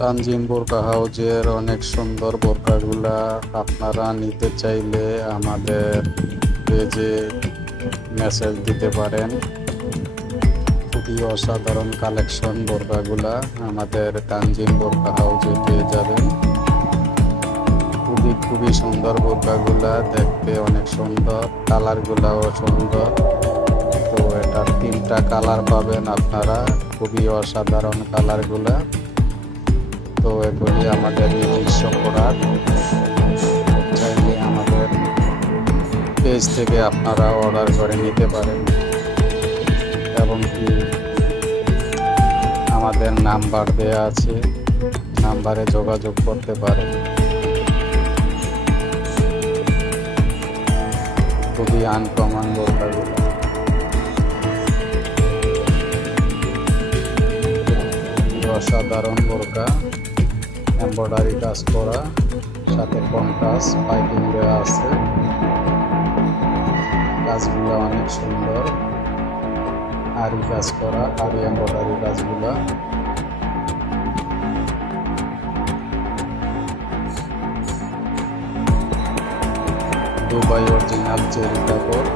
তানজিম বোরকা হাউজের অনেক সুন্দর বোরকাগুলা আপনারা নিতে চাইলে আমাদের পেজে মেসেজ দিতে পারেন। খুবই অসাধারণ কালেকশন বোরকাগুলা আমাদের তানজিম বোরকা হাউজে পেয়ে যাবেন। খুবই খুবই সুন্দর বোরকাগুলা, দেখতে অনেক সুন্দর, কালারগুলাও সুন্দর। তো এটার 3টা কালার পাবেন আপনারা, খুবই অসাধারণ কালারগুলা। তো এগুলি আমাদের নিজস্ব প্রোডাক্ট, চাইলে আমাদের পেজ থেকে আপনারা অর্ডার করে নিতে পারেন এবং কি আমাদের নাম্বার দেয়া আছে, নাম্বারে যোগাযোগ করতে পারেন। খুবই আনকমন বোরকাগুলো, অসাধারণ বোরকা, এমব্রয়ডারি কাজ করা, সাথে কন্ট্রাস্ট পাইপিং দেওয়া আছে। কাজগুলো অনেক সুন্দর, আরি কাজ করা, আরি এমব্রয়ডারি কাজগুলো। দুবাই অরিজিনাল চেরি কাপড়।